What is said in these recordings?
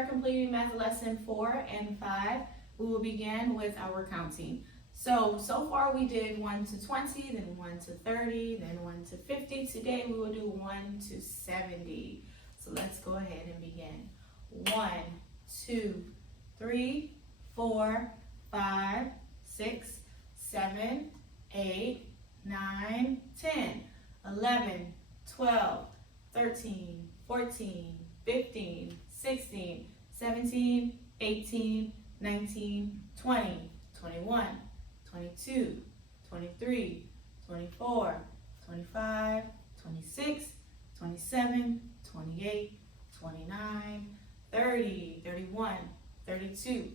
are completing math lesson 4 and 5, we will begin with our counting. So far we did 1 to 20, then 1 to 30, then 1 to 50. Today we will do 1 to 70. So let's go ahead and begin. 1, 2, 3, 4, 5, 6, 7, 8, 9, 10, 11, 12, 13, 14, 15, 16, 17, 18, 19, 20, 21, 22, 23, 24, 25, 26, 27, 28, 29, 30, 31, 32,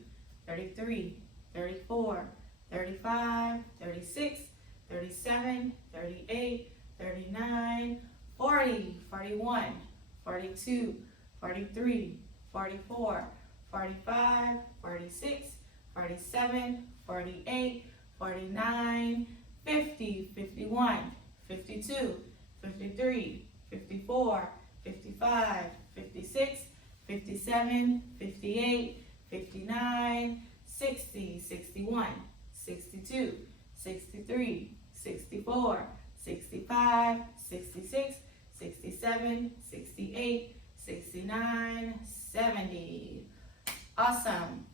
33, 34, 35, 36, 37, 38, 39, 40, 41, 42, 43, 44, 45, 46, 47, 48, 49, 50, 51, 52, 53, 54, 55, 56, 57, 58, 59, 60, 61, 62, 63, 64, 65, 66, 67, 68, 69, 70. Awesome.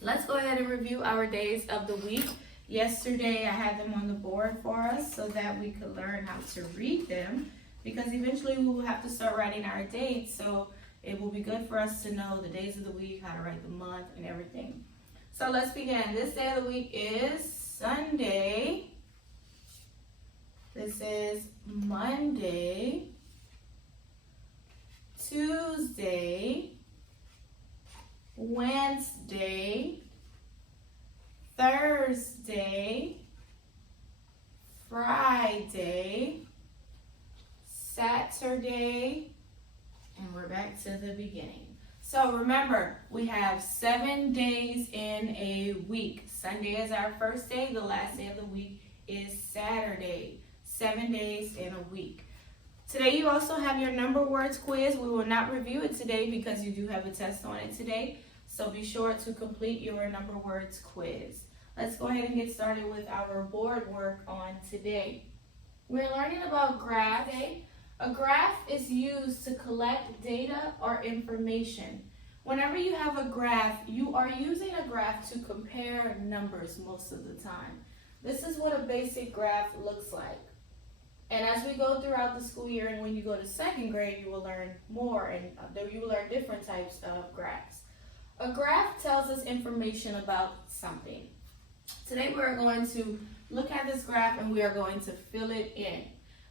Let's go ahead and review our days of the week. Yesterday I had them on the board for us so that we could learn how to read them, because eventually we will have to start writing our dates, so it will be good for us to know the days of the week, how to write the month and everything. So let's begin. This day of the week is Sunday. This is Monday, Tuesday, Wednesday, Thursday, Friday, Saturday, and we're back to the beginning. So remember, we have 7 days in a week. Sunday is our first day. The last day of the week is Saturday. 7 days in a week. Today you also have your number words quiz. We will not review it today because you do have a test on it today. So be sure to complete your number words quiz. Let's go ahead and get started with our board work on today. We're learning about graph. A graph is used to collect data or information. Whenever you have a graph, you are using a graph to compare numbers most of the time. This is what a basic graph looks like. And as we go throughout the school year and when you go to second grade, you will learn more and you will learn different types of graphs. A graph tells us information about something. Today we're going to look at this graph and we are going to fill it in.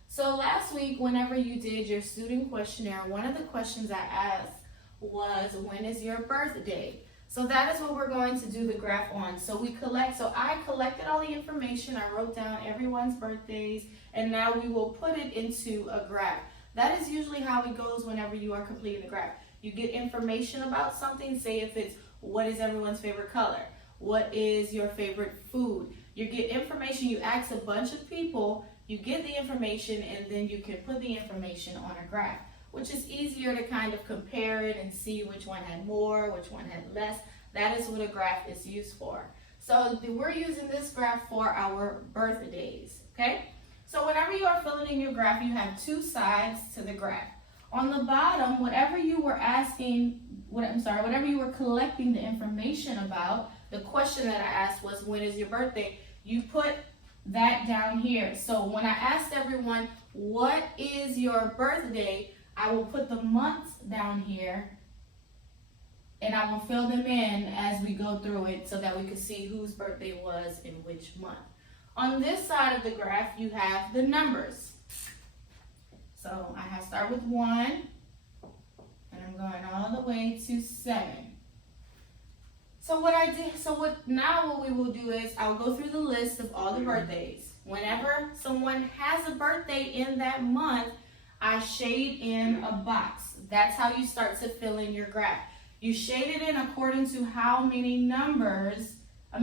So last week, whenever you did your student questionnaire, one of the questions I asked was, when is your birthday? So that is what we're going to do the graph on. So I collected all the information, I wrote down everyone's birthdays, and now we will put it into a graph. That is usually how it goes whenever you are completing a graph. You get information about something, say if it's, what is everyone's favorite color? What is your favorite food? You get information, you ask a bunch of people, you get the information, and then you can put the information on a graph, which is easier to kind of compare it and see which one had more, which one had less. That is what a graph is used for. So we're using this graph for our birthdays, okay? So whenever you are filling in your graph, you have 2 sides to the graph. On the bottom, whatever you were collecting the information about, the question that I asked was, when is your birthday? You put that down here. So when I asked everyone, what is your birthday? I will put the months down here and I will fill them in as we go through it so that we can see whose birthday was in which month. On this side of the graph, you have the numbers. So I start with 1 and I'm going all the way to 7. So what we will do is I'll go through the list of all the birthdays. Whenever someone has a birthday in that month, I shade in a box. That's how you start to fill in your graph. You shade it in according to how many number of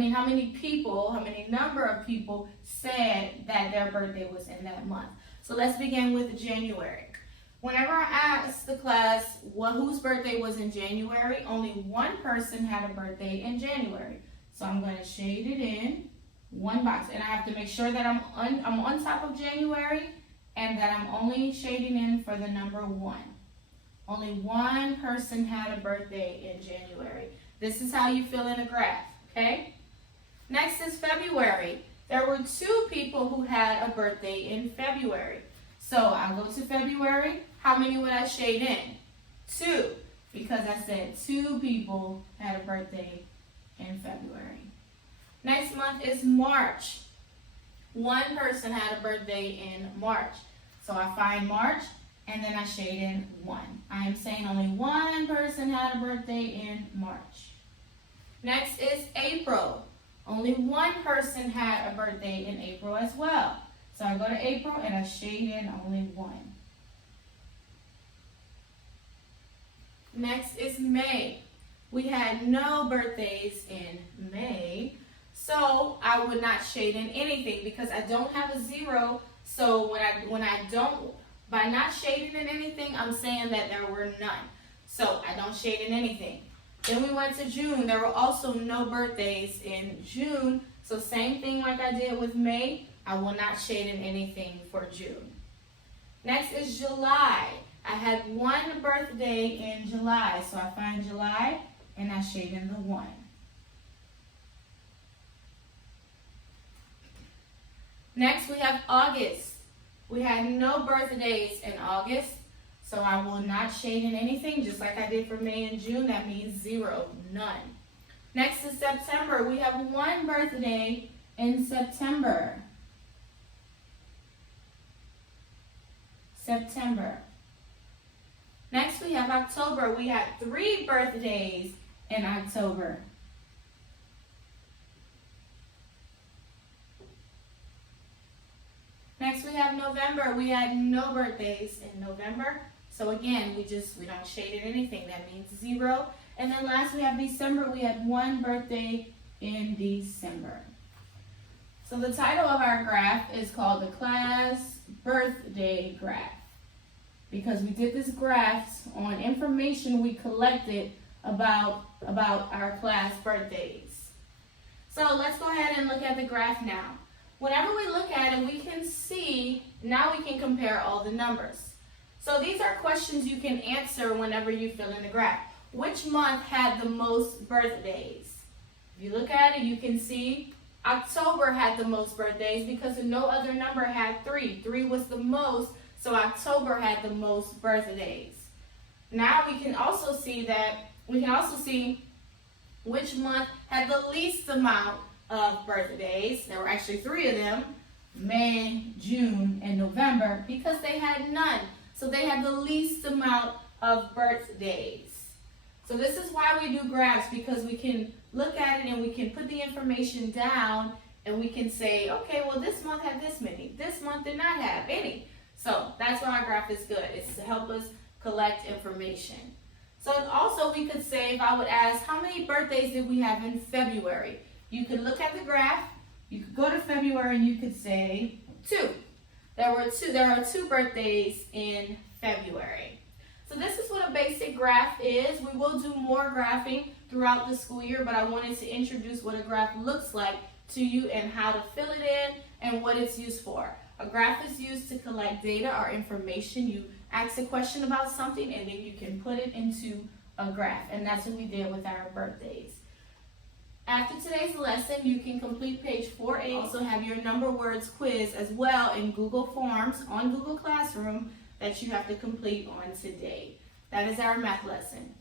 people said that their birthday was in that month. So let's begin with January. Whenever I asked the class whose birthday was in January, only one person had a birthday in January. So I'm going to shade it in one box. And I have to make sure that I'm on top of January and that I'm only shading in for the number 1. Only one person had a birthday in January. This is how you fill in a graph, okay? Next is February. There were 2 people who had a birthday in February. So I'll go to February. How many would I shade in? 2, because I said 2 people had a birthday in February. Next month is March. 1 person had a birthday in March. So I find March and then I shade in 1. I am saying only 1 person had a birthday in March. Next is April. Only 1 person had a birthday in April as well. So I go to April and I shade in only 1. Next is May. We had no birthdays in May, so I would not shade in anything because I don't have a 0. So by not shading in anything, I'm saying that there were none. So I don't shade in anything. Then we went to June. There were also no birthdays in June. So same thing like I did with May, I will not shade in anything for June. Next is July. I had 1 birthday in July. So I find July and I shade in the 1. Next we have August. We had no birthdays in August. So I will not shade in anything, just like I did for May and June. That means 0, none. Next is September. We have 1 birthday in September. September. Next we have October. We had 3 birthdays in October. Next we have November. We had no birthdays in November. So again, we don't shade in anything. That means 0. And then last we have December. We had 1 birthday in December. So the title of our graph is called the class birthday graph, because we did this graph on information we collected about our class birthdays. So let's go ahead and look at the graph now. Whenever we look at it, we can see, now we can compare all the numbers. So these are questions you can answer whenever you fill in the graph. Which month had the most birthdays? If you look at it, you can see October had the most birthdays because no other number had 3. 3 was the most, so October had the most birthdays. Now we can also see which month had the least amount of birthdays. There were actually 3 of them, May, June, and November, because they had none. So they had the least amount of birthdays. So this is why we do graphs, because we can look at it and we can put the information down and we can say, okay, well this month had this many. This month did not have any. So that's why our graph is good. It's to help us collect information. So also we could say, if I would ask, how many birthdays did we have in February? You could look at the graph, you could go to February and you could say 2. There are 2 birthdays in February. So this is what a basic graph is. We will do more graphing throughout the school year, but I wanted to introduce what a graph looks like to you and how to fill it in and what it's used for. A graph is used to collect data or information. You ask a question about something and then you can put it into a graph, and that's what we did with our birthdays. After today's lesson, you can complete page 4A. Also have your number words quiz as well in Google Forms on Google Classroom that you have to complete on today. That is our math lesson.